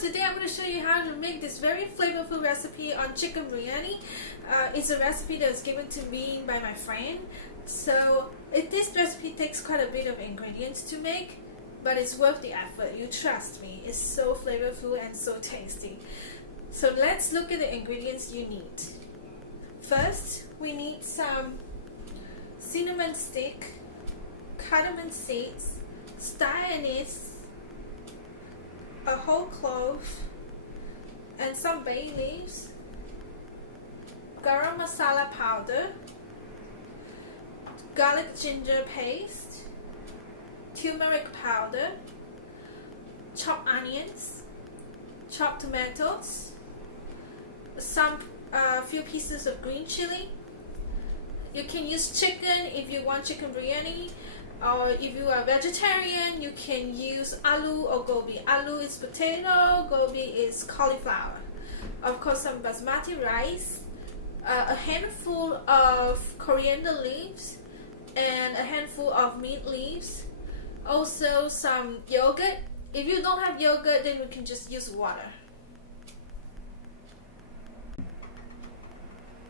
today I'm going to show you how to make this very flavorful recipe on chicken biryani. It's a recipe that was given to me by my friend. So this recipe takes quite a bit of ingredients to make, but it's worth the effort. You trust me. It's so flavorful and so tasty. So let's look at the ingredients you need. First, we need some cinnamon stick, cardamon seeds, star anise, a whole clove, and some bay leaves, garam masala powder, garlic ginger paste, turmeric powder, chopped onions, chopped tomatoes, a few pieces of green chili. You can use chicken if you want chicken biryani, or if you are vegetarian you can use aloo or gobi. Aloo is potato, gobi is cauliflower. Of course, some basmati rice, a handful of coriander leaves, and a handful of mint leaves. Also some yogurt. If you don't have yogurt, then you can just use water.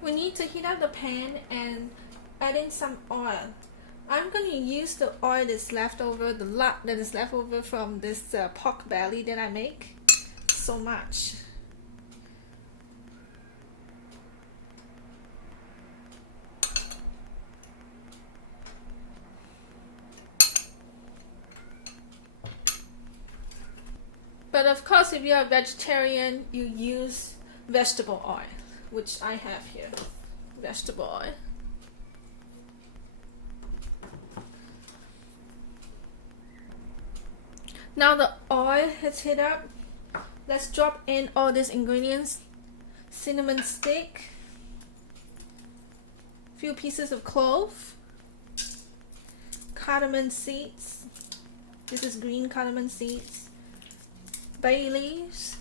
We need to heat up the pan and add in some oil. I'm going to use the oil that's left over, the lot that is left over from this pork belly that I make. So much. But of course, if you are vegetarian, you use vegetable oil, which I have here. Vegetable oil. Now the oil has heated up. Let's drop in all these ingredients. Cinnamon stick, few pieces of clove, cardamom seeds. This is green cardamom seeds. Bay leaves,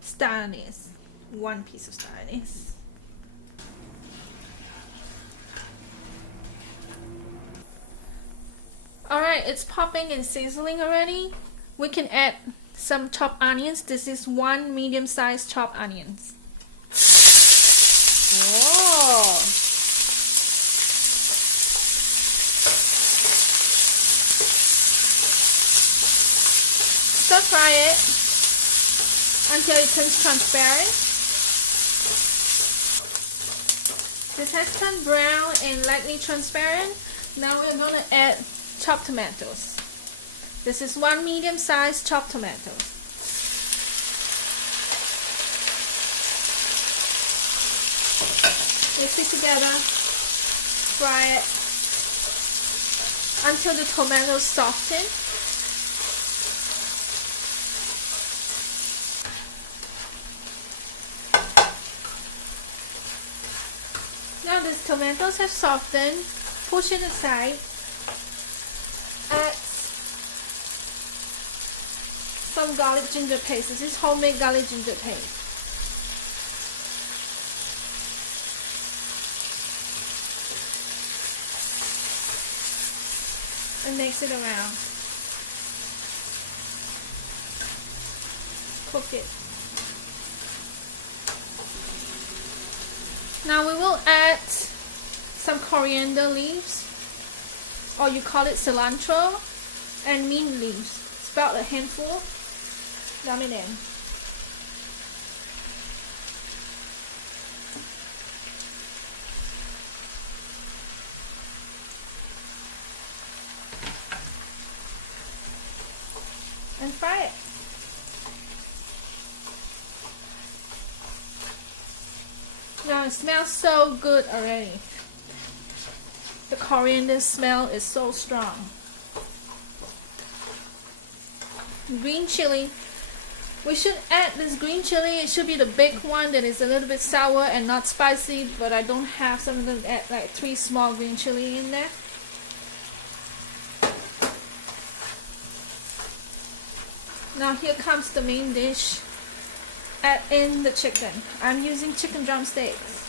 star anise, one piece of star anise. Alright, it's popping and sizzling already. We can add some chopped onions. This is one medium-sized chopped onions. Whoa! Stir fry it until it turns transparent. This has turned brown and lightly transparent. Now we're going to add chopped tomatoes. This is one medium-sized chopped tomatoes. Mix it together, fry it until the tomatoes soften. Now the tomatoes have softened, push it aside. Add some garlic ginger paste. This is homemade garlic ginger paste. And mix it around. Cook it. Now we will add some coriander leaves, or you call it cilantro, and mint leaves. It's about a handful. Dump it in. And fry it. Now it smells so good already. The coriander smell is so strong. Green chili. We should add this green chili. It should be the big one that is a little bit sour and not spicy, but I don't have, so I'm going to add like 3 small green chili in there. Now here comes the main dish. Add in the chicken. I'm using chicken drumsticks.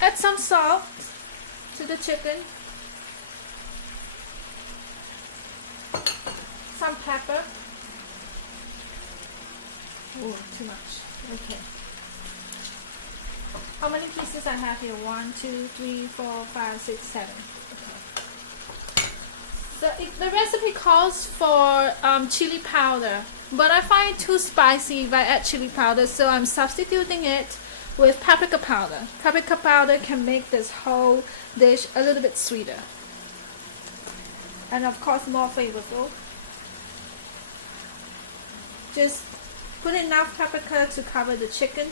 Add some salt to the chicken. pepper. Oh, too much. Okay. How many pieces I have here? 1, 2, 3, 4, 5, 6, 7. Okay. So the recipe calls for chili powder, but I find it too spicy if I add chili powder, so I'm substituting it with paprika powder. Paprika powder can make this whole dish a little bit sweeter. And of course more flavorful. Just put enough paprika to cover the chicken.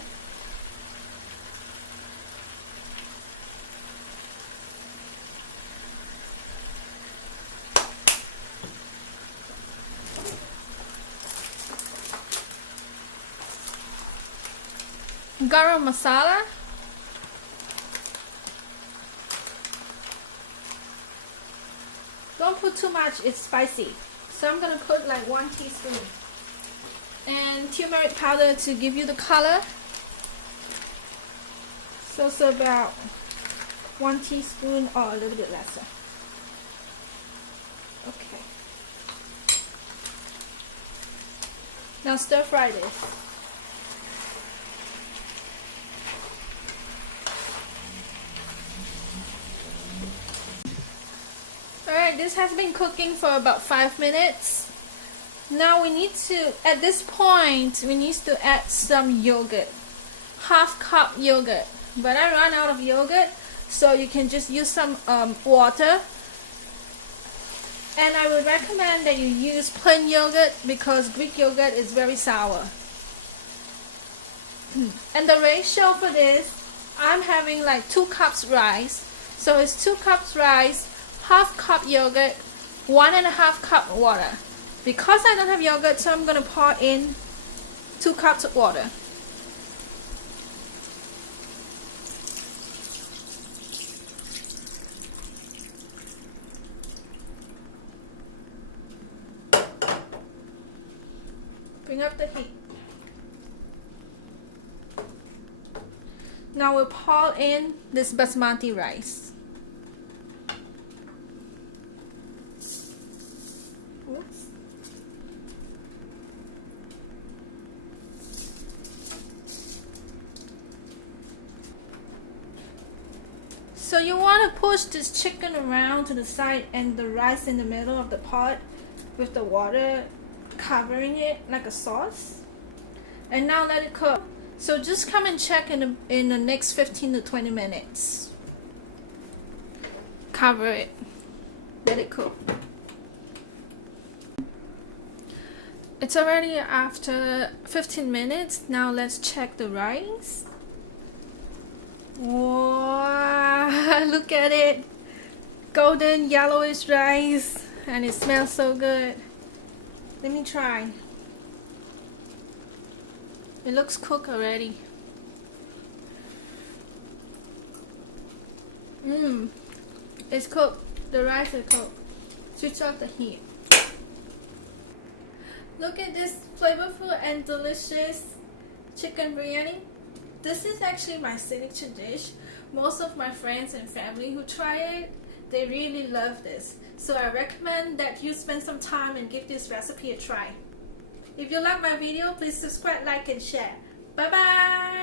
Garam Masala. Don't put too much, it's spicy. So I'm gonna put like 1 teaspoon. And turmeric powder to give you the color. So it's about 1 teaspoon or a little bit lesser. Okay. Now stir fry this. Alright, this has been cooking for about 5 minutes. Now we need to, at this point, we need to add some yogurt. 1/2 cup yogurt. But I ran out of yogurt, so you can just use some water. And I would recommend that you use plain yogurt because Greek yogurt is very sour. And the ratio for this, I'm having like 2 cups rice. So it's 2 cups rice, 1/2 cup yogurt, 1.5 cup water. Because I don't have yogurt, so I'm going to pour in 2 cups of water. Bring up the heat. Now we'll pour in this basmati rice. Oops. So you want to push this chicken around to the side and the rice in the middle of the pot with the water covering it like a sauce. And now let it cook. So just come and check in the next 15 to 20 minutes. Cover it. Let it cook. It's already after 15 minutes. Now let's check the rice. Wow, look at it. Golden yellowish rice. And it smells so good. Let me try. It looks cooked already. It's cooked. The rice is cooked. Switch off the heat. Look at this flavorful and delicious chicken biryani. This is actually my signature dish. Most of my friends and family who try it, they really love this. So I recommend that you spend some time and give this recipe a try. If you like my video, please subscribe, like, and share. Bye bye!